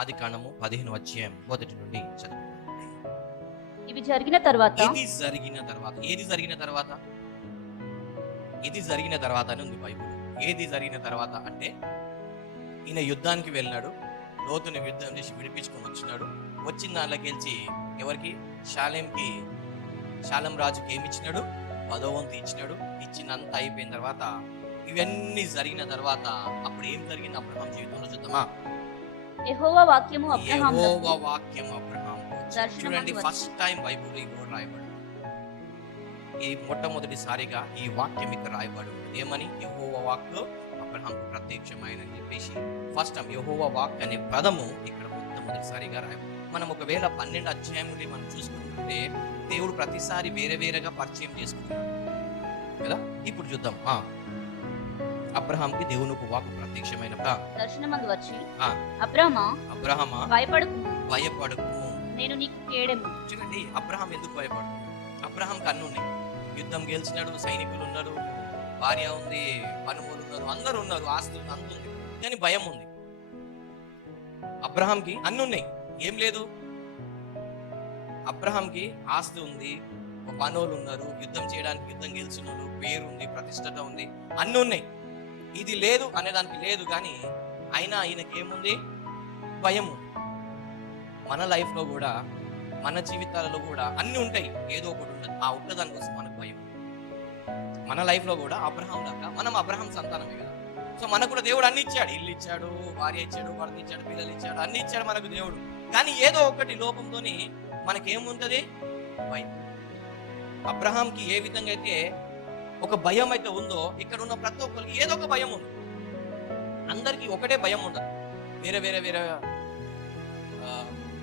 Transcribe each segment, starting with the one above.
ఆదికాండము 15వ అధ్యాయం 1 నుండి చదువు. ఇవి జరిగిన తర్వాత ఇది జరిగిన తర్వాత అని ఉంది బైబిల్. ఏది జరిగిన తర్వాత అంటే ఈయన యుద్ధానికి వెళ్ళినాడు, లోతుని యుద్ధం చేసి విడిపించుకొని వచ్చినాడు. వచ్చిన దాంట్లోకి గెలిచి ఎవరికి? శాలేం రాజుకి ఏమి ఇచ్చినాడు? 10వ వంతు ఇచ్చినాడు. ఇచ్చినంత అయిపోయిన తర్వాత ఇవన్నీ జరిగిన తర్వాత అప్పుడు ఏం జరిగింది అబ్రహాం జీవితంలో చూద్దామా? యెహోవా వాక్యము యెహోవా వాక్యం అబ్రహాముకు వచ్చింది. చూడండి, ఫస్ట్ టైం బైబిల్లో ఈ వర్డ్ రాయబడి, ఈ మొట్టమొదటిసారిగా ఈ వాక్యం ఇక్కడ రాయబడి ఉంది. ఏమని? యెహోవా వాక్కు అబ్రహాంకు ప్రత్యక్షమైనని చెప్పేసి ఫస్ట్ టైం యెహోవా వాక్ అనే పదము ఇక్కడ మొట్టమొదటిసారిగా రాయబడి. మనం ఒకవేళ 12 అధ్యాయం నుండి మనం చూసుకుంటే దేవుడు ప్రతిసారి వేరే వేరేగా పరిచయం చేసుకుంటున్నాడు కదా. ఇప్పుడు చూద్దాం. అబ్రహాంకి దేవుని వాక్కు ప్రత్యక్షమైనప్పుడు దర్శనమందు వచ్చి అబ్రహామా భయపడకు, నేను నీకు కేడెము. చూడండి, అబ్రహాం ఎందుకు భయపడుతున్నాడు? అబ్రహాం కన్ను ఉన్నాయి, యుద్ధం గెలిచినాడు, సైనికులు ఉన్నారు, భార్య ఉంది, పనుమూలు ఉన్నారు, అందరూ ఉన్నారు, ఆస్తులు అందుంది, కానీ భయం ఉంది. అబ్రహాంకి అన్ని ఉన్నాయి, ఏం లేదు. అబ్రహాంకి ఆస్తి ఉంది, పనులు ఉన్నారు, యుద్ధం చేయడానికి యుద్ధం గెలిచిన వాళ్ళు, పేరు ఉంది, ప్రతిష్టత ఉంది, అన్ని ఉన్నాయి. ఇది లేదు అనేదానికి లేదు, కానీ అయినా ఆయనకి ఏముంది? భయం. మన లైఫ్ లో కూడా, మన జీవితాలలో కూడా అన్ని ఉంటాయి, ఏదో ఒకటి ఉంటుంది. ఆ ఒక్కదాని కోసం మనకు భయం. మన లైఫ్ లో కూడా అబ్రహాం దాకా మనం అబ్రహాం సంతానమే కదా. సో మనకు కూడా దేవుడు అన్ని ఇచ్చాడు, ఇల్లు ఇచ్చాడు, భార్య ఇచ్చాడు, భర్త ఇచ్చాడు, పిల్లలు ఇచ్చాడు, అన్ని ఇచ్చాడు మనకు దేవుడు. కానీ ఏదో ఒకటి లోపంతో మనకేముంటది? భయం. అబ్రహాంకి ఏ విధంగా అయితే ఒక భయం అయితే ఉందో, ఇక్కడ ఉన్న ప్రతి ఒక్కరికి ఏదో ఒక భయం ఉంది. అందరికీ ఒకటే భయం ఉండదు, వేరే వేరే వేరే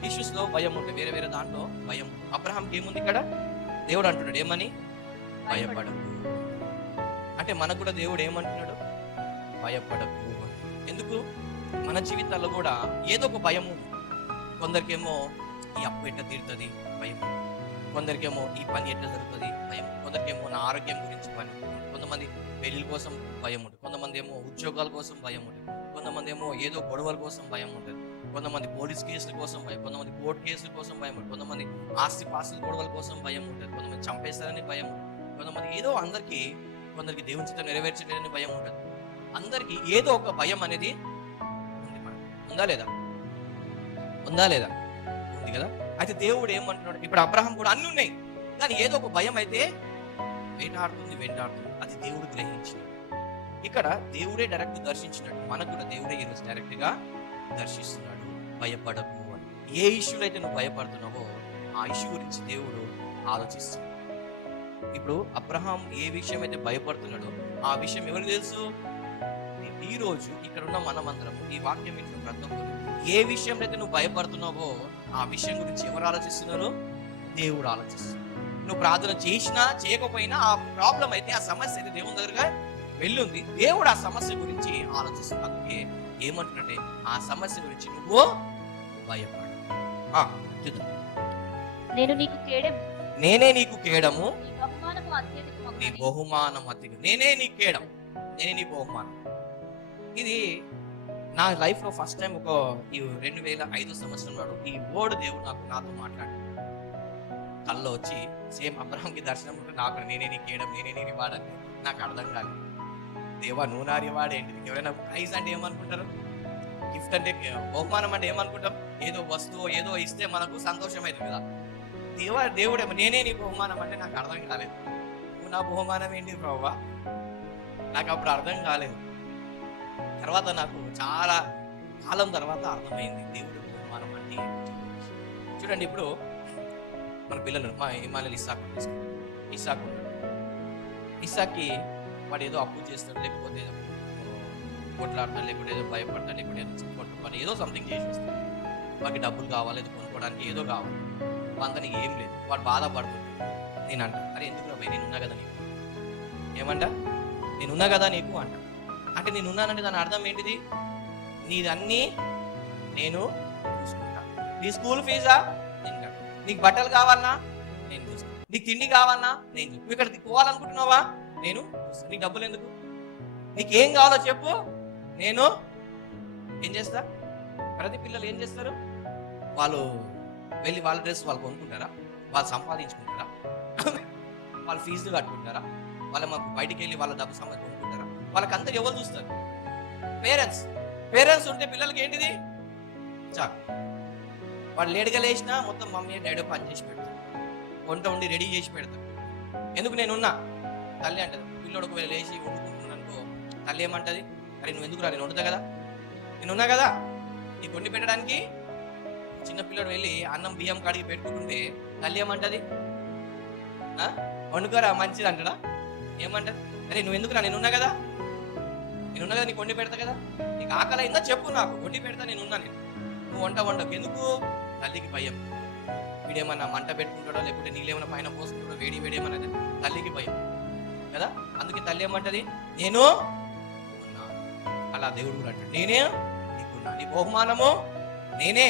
ఇష్యూస్ లో భయం ఉంటుంది, వేరే వేరే దాంట్లో భయం. అబ్రహాంకి ఏముంది? ఇక్కడ దేవుడు అంటున్నాడు ఏమని? భయపడకు. అంటే మనకు కూడా దేవుడు ఏమంటున్నాడు? భయపడకు. ఎందుకు? మన జీవితాల్లో కూడా ఏదో ఒక భయం ఉంది. కొందరికేమో ఈ అప్పు ఎట్లా తీరుతుంది భయం, కొందరికేమో ఈ పని ఎట్లా జరుగుతుంది భయం, కొందరికేమో నా ఆరోగ్యం గురించి పని, కొంతమంది పెళ్లి కోసం భయం ఉంటుంది, కొంతమంది ఏమో ఉద్యోగాల కోసం భయం ఉంటుంది, కొంతమంది ఏమో ఏదో గొడవల కోసం భయం ఉంటుంది, కొంతమంది పోలీస్ కేసుల కోసం భయం, కొంతమంది కోర్టు కేసుల కోసం భయం ఉంటుంది, కొంతమంది ఆస్తి పాస్తుల గొడవల కోసం భయం ఉంటుంది, కొంతమంది చంపేస్తారని భయం ఉంటుంది, కొంతమంది ఏదో కొందరికి దేవుని చిత్తం నెరవేర్చలేదని భయం ఉంటుంది. అందరికీ ఏదో ఒక భయం అనేది ఉంది. ఉందా లేదా? ఉంది కదా. అయితే దేవుడు ఏమంటున్నాడు? ఇప్పుడు అబ్రహాం కూడా అన్ని ఉన్నాయి, కానీ ఏదో ఒక భయం అయితే వెంటాడుతుంది. అది దేవుడు గ్రహించినాడు. ఇక్కడ దేవుడే డైరెక్ట్ దర్శించినాడు. మనకు కూడా దేవుడే ఈరోజు డైరెక్ట్ గా దర్శిస్తున్నాడు. భయపడకు అని. ఏ ఇష్యూలో అయితే నువ్వు భయపడుతున్నావో ఆ ఇష్యూ గురించి దేవుడు ఆలోచిస్తున్నాడు. ఇప్పుడు అబ్రహాం ఏ విషయం అయితే భయపడుతున్నాడో ఆ విషయం ఎవరికి తెలుసు? ఈ రోజు ఇక్కడ ఉన్న మనమందరం ఈ వాక్యం ఇంట్లో ప్రతి ఒక్కరు ఏ విషయం అయితే నువ్వు భయపడుతున్నావో ఆ విషయం గురించి ఎవరు ఆలోచిస్తున్నారు? దేవుడు ఆలోచిస్తున్నాడు. నువ్వు ప్రార్థన చేసినా చేయకపోయినా ఆ ప్రాబ్లం అయితే, ఆ సమస్య అయితే దేవుని దగ్గరగా వెళ్ళుంది. దేవుడు ఆ సమస్య గురించి ఆలోచిస్తున్నాడు. అందుకే ఏమంటున్నట్టే ఆ సమస్య గురించి నువ్వు భయపడు. చూద్దాం. నేనే నీకు కేడము, నీ బహుమానం అత్యధికం. నేనే నీకు కేడం, నేనే నీ బహుమానం. ఇది నా లైఫ్ లో ఫస్ట్ టైం ఈ 2005 సంవత్సరం నాడు ఈ వర్డ్ దేవుడు నాతో మాట్లాడాడు. కల్లో వచ్చి సేమ్ అబ్రహాంకి దర్శనం ఉంటే నాకు నేనే నీ కేడం, నేనే నీ రివార్డ్ అంటే నాకు అర్థం కాలేదు. దేవా, నువ్వు నా రివార్డ్ ఏంటి? ఎవరైనా ప్రైజ్ అంటే ఏమనుకుంటారు? గిఫ్ట్ అంటే, బహుమానం అంటే ఏమనుకుంటాం? ఏదో వస్తువు ఏదో ఇస్తే మనకు సంతోషం అవుతుంది కదా. దేవుడేమో నేనే నీ బహుమానం అంటే నాకు అర్థం కాలేదు. నువ్వు నా బహుమానం ఏంటి ప్రభువా? నాకు అప్పుడు అర్థం కాలేదు. తర్వాత నాకు చాలా కాలం తర్వాత అర్థమైంది దేవుడు బహుమానం అంటే. చూడండి, ఇప్పుడు మన పిల్లలు, మా ఇమానుయేల్ ఇస్సాకు ఇస్సాక్కి వాడు ఏదో అప్పు చేస్తాడు, లేకపోతే ఏదో కొట్లాడతాడు, లేకపోతే ఏదో భయపడతాడు, లేకపోతే ఏదో కొట్టుకొని ఏదో సంథింగ్ చేసి వస్తాడు. వాడికి డబ్బులు కావాలి, ఏదో కొనుక్కోవడానికి ఏదో కావాలి. అంతనికి ఏం లేదు, వాడు బాధపడుతుంది. నేనంట, అరే ఎందుకు రా భయ్, నేనున్నా కదా నీకు. ఏమంట? నేనున్నా కదా నీకు అంట. అంటే నేనున్నానంటే దాని అర్థం ఏంటిది? నీదన్నీ నేను చూసుకుంటా. నీ స్కూల్ ఫీజా నేను కట్ట, నీకు బట్టలు కావాలన్నా నేను చూసుకుంటా, నీకు తిండి కావాలన్నా నేను చూసు, నువ్వు ఇక్కడ పోవాలనుకుంటున్నావా నేను చూస్తాను. నీకు డబ్బులు ఎందుకు? నీకేం కావాలో చెప్పు, నేను ఏం చేస్తా? ప్రతి పిల్లలు ఏం చేస్తారు? వాళ్ళు వెళ్ళి వాళ్ళ డ్రెస్ వాళ్ళు కొనుక్కుంటారా? వాళ్ళు సంపాదించుకుంటారా? వాళ్ళ ఫీజులు కట్టుకుంటారా? వాళ్ళ మాకు బయటికి వెళ్ళి వాళ్ళ డబ్బు సంపాదించి కొనుక్కుంటారా? వాళ్ళకంతా ఎవరు చూస్తారు? పేరెంట్స్ ఉంటే పిల్లలకి ఏంటిది? చాలు. వాడు లేటుగా లేచినా మొత్తం మమ్మీ డాడీ పని చేసి పెడతారు, వంట ఉండి రెడీ చేసి పెడతారు. ఎందుకు నేనున్నా? తల్లి అంటది. పిల్లోడు ఒకవేళ లేచి వండుకుంటున్నాను అనుకో, తల్లి ఏమంటది? అరే నువ్వు ఎందుకు రా, నేను వండుతా కదా, నేనున్నా కదా నీకు వండి పెట్టడానికి. చిన్న పిల్లడు వెళ్ళి అన్నం బియ్యం కాడికి పెట్టుకుంటుంటే తల్లి ఏమంటది? వండుకోరా మంచిది అంటడా? ఏమంటది? అరే నువ్వు ఎందుకు రా, నేనున్నా కదా నీకు వండి పెడతా కదా, నీకు ఆకలి అయిందా చెప్పు, నాకు వండి పెడతా, నేనున్నా. నువ్వు వంటకు ఎందుకు? తల్లికి భయం. వీడేమన్నా మంట పెట్టుకుంటాడో లేకపోతే నీళ్ళేమన్నా పైన పోసుకుంటాడో వేడి ఏమన్నది, తల్లికి భయం కదా. అందుకే తల్లి ఏమంటది? నేను ఉన్నా. అలా దేవుడు కూడా అంటాడు, నేనే నీకున్నా, నీ బహుమానము నేనే,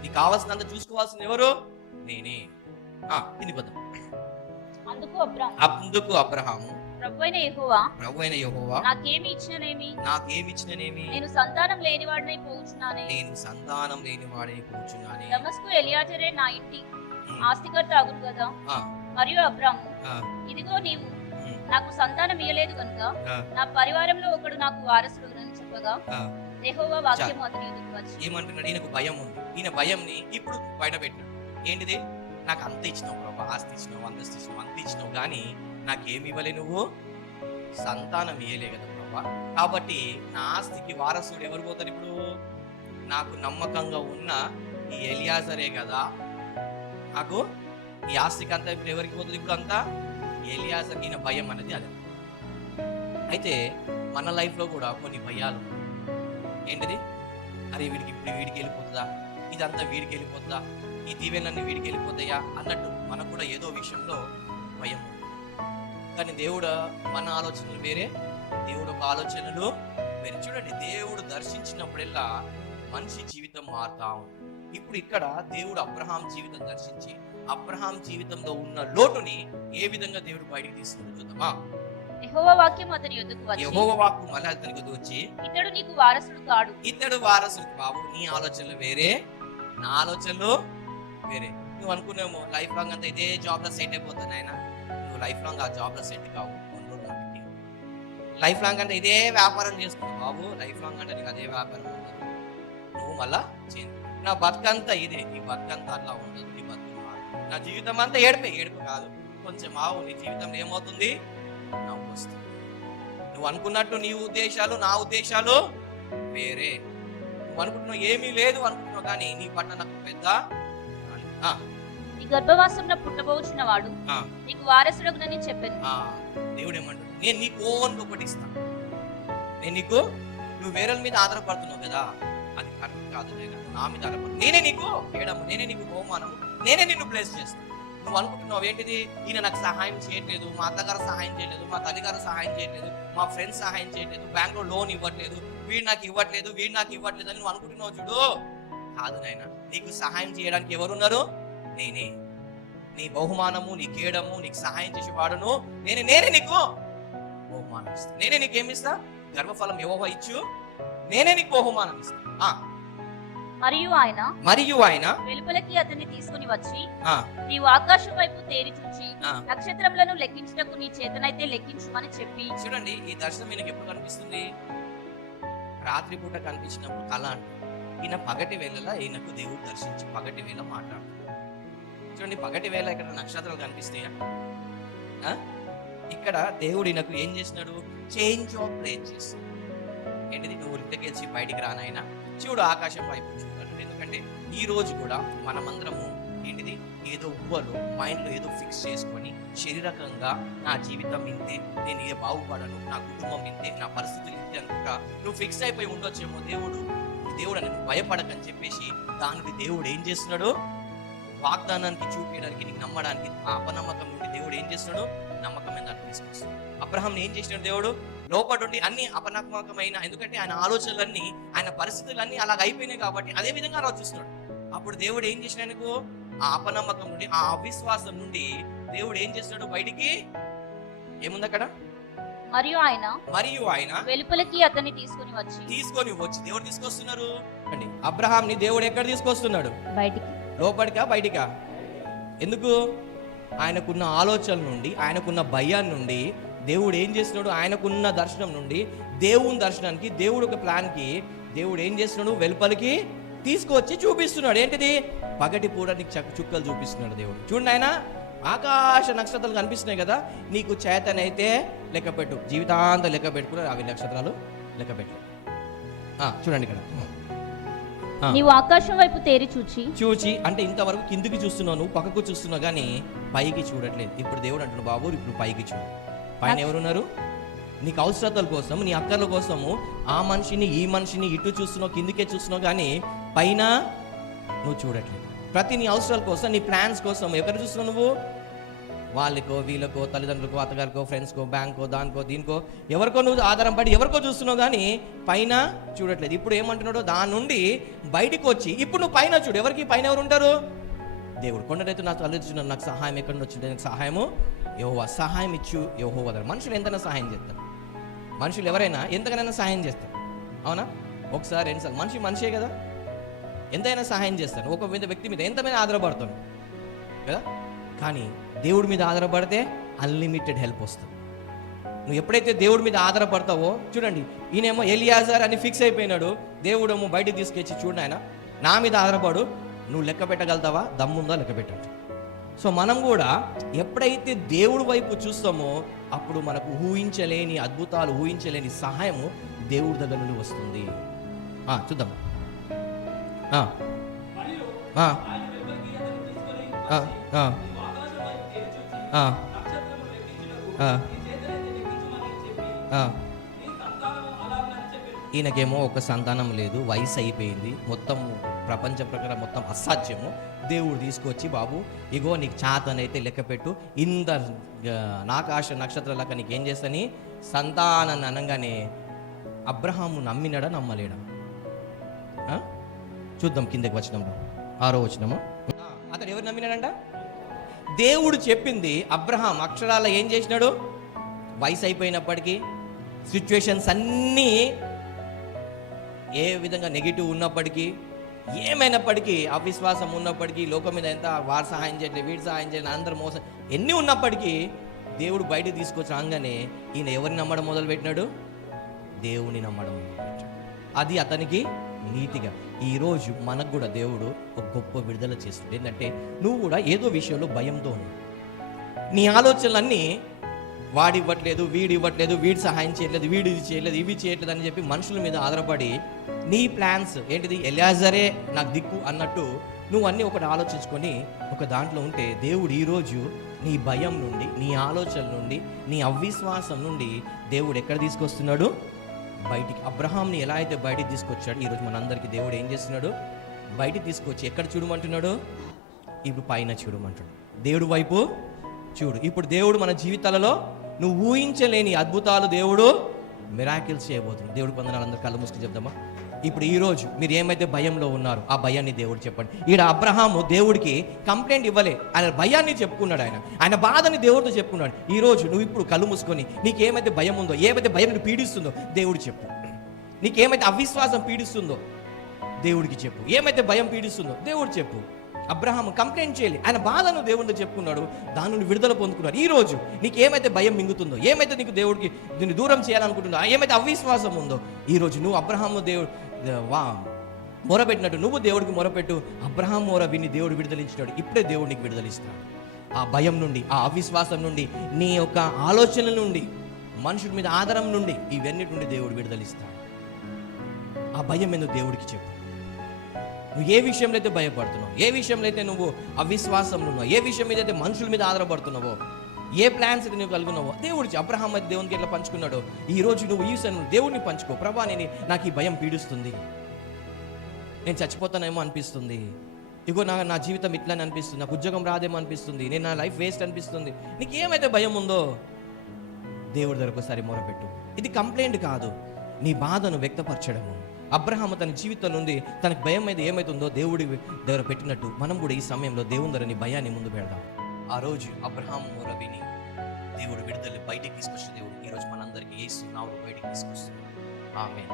నీకు కావాల్సినంత చూసుకోవాల్సింది ఎవరు? నేనే. కిందికి వద్దాం. అందుకు అబ్రహాము ప్రభువైన యెహోవా నాకేమి ఇచ్చిననేమి, నేను సంతానం లేనివాడనై పోచున్నానే. దమస్కు ఎలియాజరే నా ఇంటి ఆస్తికర్త అగును కదా. మరియు అబ్రాము, ఇదిగో నీవు నాకు సంతానం ఇయ్యలేదు కనుక నా పరివారంలో ఒకడు నాకు వారసుడు అని చెప్పగా యెహోవా వాక్యము అతని ఎదురుకు వచ్చి ఏమంటున్నాడు? ఈయనకు భయం ఉంది. ఈయన భయంని ఇప్పుడు బయట పెట్టాడు. ఏంటిది? నాకు అంత ఇచ్చినావు ప్రభా, ఆస్తి ఇచ్చినావు, అంతస్తు ఇచ్చినావు, అంత ఇచ్చినావు, కానీ నాకేమి ఇవ్వలే, నువ్వు సంతానం ఇయ్యలే కదా ప్రభా. కాబట్టి నా ఆస్తికి వారసుడు ఎవరు పోతారు ఇప్పుడు? నాకు నమ్మకంగా ఉన్న ఈ ఎలియాజరే కదా. నాకు ఈ ఆస్తికి అంతా ఇప్పుడు ఎవరికి పోతుంది? ఇప్పుడు అంతా ఎలియాజర్. ఈయన భయం అనేది అదే. అయితే మన లైఫ్లో కూడా కొన్ని భయాలు. ఏంటిది? అరే వీడికి వెళ్ళిపోతుందా, ఇదంతా వీడికి వెళ్ళిపోతుందా, ఈ దీవెనలన్నీ వీడికి వెళ్ళిపోతాయా అన్నట్టు మనకు కూడా ఏదో విషయంలో భయం. కానీ దేవుడు మన ఆలోచనలు వేరే, దేవుడు ఒక ఆలోచనలు వేరే. చూడండి, దేవుడు దర్శించినప్పుడల్లా మనిషి జీవితం మారుతా ఉంది. ఇప్పుడు ఇక్కడ దేవుడు అబ్రహాం జీవితం దర్శించి అబ్రహాం జీవితంలో ఉన్న లోటుని ఏ విధంగా దేవుడు బయటికి తీసుకుంటూ చూద్దామా? యెహోవా వాక్యం అతని యొద్దకు వచ్చి ఇతడు నీకు వారసుడు కాడు. ఇతడు వారసుడు బాబు. నీ ఆలోచనలు వేరే, నా ఆలోచనలు వేరే. నువ్వు అనుకున్నామో లైఫ్ లాంగ్ అంతా ఇదే జాబ్ లో సెట్ అయిపోతాను ఆయన. నువ్వు లైఫ్ లాంగ్ ఆ జాబ్ లో సెట్ కావు. లైఫ్ లాంగ్ అంటే ఇదే వ్యాపారం చేస్తున్నావు బాబు, లైఫ్ లాంగ్ అంటే నీకు అదే వ్యాపారం ఉండదు. నువ్వు మళ్ళా చేయండి. నా బతుకంతా ఇదే, నీ బతుకంతా అట్లా ఉండదు. నీ బతుకు నా జీవితం అంతా ఏడుపు కాదు. కొంచెం ఆవు, నీ జీవితంలో ఏమవుతుంది? నవ్వు వస్తుంది. నువ్వు అనుకున్నట్టు నీ ఉద్దేశాలు నా ఉద్దేశాలు వేరే. నువ్వు అనుకుంటున్నావు ఏమీ లేదు అనుకుంటున్నావు, కానీ నీ పట్ల నాకు పెద్ద నీ గర్భవాసంలో పుట్టబోచున్న వాడు నీకు వారసుడగునని చెప్పాను. దేవుడు ఏమంటాడు? నేను నీకు ఓన్ ఒకటి ఇస్తాను. నువ్వు వేరే మీద ఆధారపడుతున్నావు కదా, అది కరెక్ట్ కాదు. నా మీద ఆధారపడు. నేనే నీకు కేడము, నేనే నీకు బహుమానము, నేనే నిన్ను ప్లేస్ చేస్తాను. నువ్వు అనుకుంటున్నావు ఏంటిది? ఈయన నాకు సహాయం చేయట్లేదు, మా అత్తగారు సహాయం చేయలేదు, మా తల్లిగారు సహాయం చేయలేదు, మా ఫ్రెండ్స్ సహాయం చేయలేదు, బ్యాంక్ లో లోన్ ఇవ్వట్లేదు, వీడు నాకు ఇవ్వట్లేదు అని నువ్వు అనుకుంటున్నావు. చూడు, కాదు నాయన, నీకు సహాయం చేయడానికి ఎవరున్నారు? నేనే. నీ బహుమానము, నీ కేడము, నీకు సహాయం చేసి వాడును నేనే నీకు బహుమానం ఇస్తాను. నేనే నీకేమిస్తా? గర్భఫలం యెహోవా ఇచ్చు, నేనే నీకు బహుమానం ఇస్తా. మరియు ఆయన వెలుపలకి అతన్ని తీసుకుని వచ్చి నీవు ఆకాశం వైపు తేరి చూచి నక్షత్రములను లెక్కించుటకు నీ చేతనైతే లెక్కించుమని చెప్పి. చూడండి, ఈ దర్శనం ఈయనకి ఎప్పుడు కనిపిస్తుంది? రాత్రి పూట కనిపించినప్పుడు కళ అంటే. ఈయన పగటి వేళలా ఈయనకు దేవుడు దర్శించి పగటి వేళ మాట్లాడుతున్నాడు. చూడండి, పగటి వేళ ఇక్కడ నక్షత్రాలు కనిపిస్తాయా? ఇక్కడ దేవుడు ఈయనకు ఏం చేసినాడు? చేంజ్ ఆఫ్ ప్లేస్ చేస్తాడు. ఏంటిది? నువ్వు ఇంటికెళ్ళి బయటికి రానైనా చూడు, ఆకాశం వైపు చూడాలి. ఎందుకంటే ఈ రోజు కూడా మనమందరము ఏంటిది, ఏదో ఊహలో మైండ్లో ఏదో ఫిక్స్ చేసుకొని శారీరకంగా నా జీవితం ఇంతే, నేను ఏ బాగుపడను, నా కుటుంబం ఇంతే, నా పరిస్థితులు ఇంతే అనుకుంటా నువ్వు ఫిక్స్ అయిపోయి ఉండొచ్చేమో. దేవుడు అని నువ్వు భయపడకని చెప్పేసి దానికి దేవుడు ఏం చేస్తున్నాడు? వాగ్దానానికి చూపించడానికి, నీకు నమ్మడానికి, ఆ అపనమ్మకం నుండి దేవుడు ఏం చేస్తున్నాడు? నమ్మకమైన దాన్ని తీసుకొస్తాడు. అబ్రహాంని ఏం చేసినాడు దేవుడు? లోపడుండి అన్ని అపనమ్మకమైన, ఎందుకంటే ఆయన ఆలోచనలన్నీ, ఆయన పరిస్థితులన్నీ అలాగ అయిపోయినాయి కాబట్టి అదే విధంగా ఆలోచిస్తున్నాడు. అప్పుడు దేవుడు ఏం చేసినందుకు? ఆ అపనమ్మకం నుండి, ఆ అవిశ్వాసం నుండి దేవుడు ఏం చేస్తున్నాడు? బయటికి ఏముంది అక్కడ? మరియు ఆయన వెలుపలికి అతన్ని తీసుకొని వచ్చి దేవుడు తీసుకొస్తున్నారు. అండి అబ్రహాంని దేవుడు ఎక్కడ తీసుకొస్తున్నాడు? బయటికి. లోపలికా బయటికా? ఎందుకు? ఆయనకున్న ఆలోచన నుండి, ఆయనకున్న భయాన్ని నుండి దేవుడు ఏం చేస్తున్నాడు? ఆయనకున్న దర్శనం నుండి దేవుని దర్శనానికి, దేవుడు ఒక ప్లాన్కి దేవుడు ఏం చేస్తున్నాడు? వెలుపలికి తీసుకొచ్చి చూపిస్తున్నాడు. ఏంటిది? పగటి పూట నీకు చుక్కలు చూపిస్తున్నాడు దేవుడు. చూడండి, ఆయన ఆకాశ నక్షత్రాలు కనిపిస్తున్నాయి కదా, నీకు చేతనైతే లెక్క పెట్టు, జీవితాంతం లెక్క పెట్టుకున్నాడు అవి నక్షత్రాలు లెక్క పెట్టు. చూడండి ఇక్కడ, నీవు ఆకాశం వైపు తేరి చూచి అంటే ఇంతవరకు కిందికి చూస్తున్నావు, నువ్వు పక్కకు చూస్తున్నావు కానీ పైకి చూడట్లేదు. ఇప్పుడు దేవుడు అంటున్నాడు, బాబు ఇప్పుడు పైకి చూడు. పైన ఎవరున్నారు? నీకు అవసరతల కోసం, నీ అక్కర్ల కోసము ఆ మనిషిని ఈ మనిషిని ఇటు చూస్తున్నావు, కిందికే చూస్తున్నావు కానీ పైన నువ్వు చూడట్లేదు. ప్రతి నీ అవసరాల కోసం, నీ ప్లాన్స్ కోసం ఎక్కడ చూస్తున్నావు నువ్వు? వాళ్ళకో, వీళ్ళకో, తల్లిదండ్రులకో, అత్తగారికో, ఫ్రెండ్స్కో, బ్యాంకో, దానికో, దీనికో, ఎవరికో నువ్వు ఆధారం పడి ఎవరికో చూస్తున్నావు కానీ పైన చూడట్లేదు. ఇప్పుడు ఏమంటున్నాడో దాని నుండి బయటికి వచ్చి ఇప్పుడు నువ్వు పైన చూడు. ఎవరికి పైన ఎవరు ఉంటారు? దేవుడు. కొండరైతే నాకు తల్లిదండ్రులు, నాకు సహాయం ఎక్కడ నుంచి వచ్చింది? నాకు సహాయము యెహోవా. సహాయం ఇచ్చు యెహోవా. మనుషులు ఎంతైనా సహాయం చేస్తారు, మనుషులు ఎవరైనా ఎంతగానైనా సహాయం చేస్తారు, అవునా? ఒకసారి రెండుసార్లు. మనిషే కదా, ఎంతైనా సహాయం చేస్తాను. ఒక వ్యక్తి మీద ఎంతమైనా ఆధారపడతాను కదా, కానీ దేవుడి మీద ఆధారపడితే అన్లిమిటెడ్ హెల్ప్ వస్తుంది. నువ్వు ఎప్పుడైతే దేవుడి మీద ఆధారపడతావో, చూడండి, ఈయనేమో ఎలియాజర్ అని ఫిక్స్ అయిపోయినాడు, దేవుడేమో బయటకు తీసుకొచ్చి, చూడండి ఆయన నా మీద ఆధారపడు, నువ్వు లెక్క పెట్టగలుగుతావా? దమ్ముందా లెక్క పెట్టండి. సో మనం కూడా ఎప్పుడైతే దేవుడి వైపు చూస్తామో అప్పుడు మనకు ఊహించలేని అద్భుతాలు, ఊహించలేని సహాయము దేవుడి దగ్గర నుండి వస్తుంది. చూద్దాం. ఈయనకేమో ఒక సంతానం లేదు, వయసు అయిపోయింది, మొత్తం ప్రపంచ ప్రకారం మొత్తం అసాధ్యము. దేవుడు తీసుకొచ్చి, బాబు ఇగో నీకు చాతనైతే లెక్క పెట్టు, ఇంత నాకాశ నక్షత్రాలక నీకు ఏం చేస్తాని సంతానాన్ని అనగానే అబ్రహాము నమ్మినాడా నమ్మలేడా? చూద్దాం కిందకి వచ్చినప్పుడు 6వ వచనము. అతడు ఎవరు నమ్మినాడంట? దేవుడు చెప్పింది అబ్రహాం అక్షరాల ఏం చేసినాడు? వయసు అయిపోయినప్పటికీ, సిచ్యువేషన్స్ అన్నీ ఏ విధంగా నెగిటివ్ ఉన్నప్పటికీ, ఏమైనప్పటికీ, అవిశ్వాసం ఉన్నప్పటికీ, లోకం మీద ఎంత వారు సహాయం చేయట్లేదు, వీడు సహాయం చేయలేదు, అందరూ మోసం ఎన్ని ఉన్నప్పటికీ దేవుడు బయటకు తీసుకొచ్చి రాగానే ఈయన ఎవరిని నమ్మడం మొదలుపెట్టినాడు? దేవుని నమ్మడం మొదలుపెట్టాడు. అది అతనికి నీతిగా. ఈరోజు మనకు కూడా దేవుడు ఒక గొప్ప విడుదల చేస్తుంది. ఏంటంటే నువ్వు కూడా ఏదో విషయంలో భయంతో ఉన్నావు, నీ ఆలోచనలన్నీ వాడు ఇవ్వట్లేదు, వీడు ఇవ్వట్లేదు, వీడు సహాయం చేయట్లేదు, వీడు ఇది చేయలేదు, ఇవి చేయట్లేదు అని చెప్పి మనుషుల మీద ఆధారపడి నీ ప్లాన్స్ ఏంటిది? ఎలియాజరే నాకు దిక్కు అన్నట్టు నువ్వు అన్నీ ఒకటి ఆలోచించుకొని ఒక దాంట్లో ఉంటే, దేవుడు ఈరోజు నీ భయం నుండి, నీ ఆలోచనల నుండి, నీ అవిశ్వాసం నుండి దేవుడు ఎక్కడ తీసుకొస్తున్నాడు? బయటికి. అబ్రహాంని ఎలా అయితే బయటికి తీసుకొచ్చాడు, ఈరోజు మనందరికీ దేవుడు ఏం చేస్తున్నాడు? బయటికి తీసుకొచ్చి ఎక్కడ చూడమంటున్నాడు? ఇప్పుడు పైన చూడమంటున్నాడు. దేవుడు వైపు చూడు. ఇప్పుడు దేవుడు మన జీవితాలలో నువ్వు ఊహించలేని అద్భుతాలు దేవుడు మిరాకిల్స్ చేయబోతున్నాడు. దేవుడు వందనాలు. అందరూ కళ్ళు మూసుకుని చెప్దామా? ఇప్పుడు ఈరోజు మీరు ఏమైతే భయంలో ఉన్నారో ఆ భయాన్ని దేవుడు చెప్పండి. ఈడ అబ్రహాము దేవుడికి కంప్లైంట్ ఇవ్వలే, ఆయన భయాన్ని చెప్పుకున్నాడు, ఆయన బాధని దేవుడితో చెప్పుకున్నాడు. ఈరోజు నువ్వు ఇప్పుడు కళ్ళు మూసుకొని నీకేమైతే భయం ఉందో, ఏమైతే భయం నిన్ను పీడిస్తుందో దేవుడు చెప్పు. నీకేమైతే అవిశ్వాసం పీడిస్తుందో దేవుడికి చెప్పు. ఏమైతే భయం పీడిస్తుందో దేవుడు చెప్పు. అబ్రహాము కంప్లైంట్ చేయాలి, ఆయన బాధను దేవుడితో చెప్పుకున్నాడు, దాని నుండి విడుదల పొందుకున్నాడు. ఈరోజు నీకు ఏమైతే భయం మింగుతుందో, ఏమైతే నీకు దేవుడికి దీన్ని దూరం చేయాలనుకుంటుందో, ఏమైతే అవిశ్వాసం ఉందో, ఈరోజు నువ్వు అబ్రహాము దేవుడు మొరపెట్టినట్టు నువ్వు దేవుడికి మొరపెట్టు. అబ్రహాం మొర విని దేవుడు విడుదలించినాడు. ఇప్పుడే దేవుడు నీకు విడుదలిస్తాడు. ఆ భయం నుండి, ఆ అవిశ్వాసం నుండి, నీ యొక్క ఆలోచనల నుండి, మనుషుల మీద ఆధారం నుండి, ఇవన్నిటి నుండి దేవుడు విడుదలిస్తాడు. ఆ భయం ఎందుకు దేవుడికి చెప్పు. నువ్వు ఏ విషయంలో అయితే భయపడుతున్నావు, ఏ విషయంలో అయితే నువ్వు అవిశ్వాసంలో ఉన్నావు, ఏ విషయం మీద అయితే మనుషుల మీద ఆధారపడుతున్నావో, ఏ ప్లాన్స్ అయితే నువ్వు కలుగున్నావో దేవుడు అబ్రహాం అయితే దేవునికి ఎట్లా పంచుకున్నాడో ఈరోజు నువ్వు ఈ సమయంలో దేవుడిని పంచుకో. ప్రభా, నాకు ఈ భయం పీడిస్తుంది, నేను చచ్చిపోతానేమో అనిపిస్తుంది, ఇగో నా జీవితం ఇట్లానే అనిపిస్తుంది, నాకు ఉద్యోగం రాదేమో అనిపిస్తుంది, నేను నా లైఫ్ వేస్ట్ అనిపిస్తుంది. నీకు ఏమైతే భయం ఉందో దేవుడి దగ్గర ఒకసారి మొరపెట్టు. ఇది కంప్లైంట్ కాదు, నీ బాధను వ్యక్తపరచడము. అబ్రహాము తన జీవితం నుండి తనకు భయం మీద ఏమైతుందో దేవుడి దగ్గర పెట్టినట్టు మనం కూడా ఈ సమయంలో దేవుని దగ్గర నీ భయాన్ని ముందు పెడదాం. ఆ రోజు అబ్రహాము మొర విని దేవుడు విడుదల బయటికి తీసుకొచ్చిన దేవుడు ఈరోజు మనందరికీ యేసు నామములో బయటికి తీసుకొస్తున్నాడు. ఆమేన్.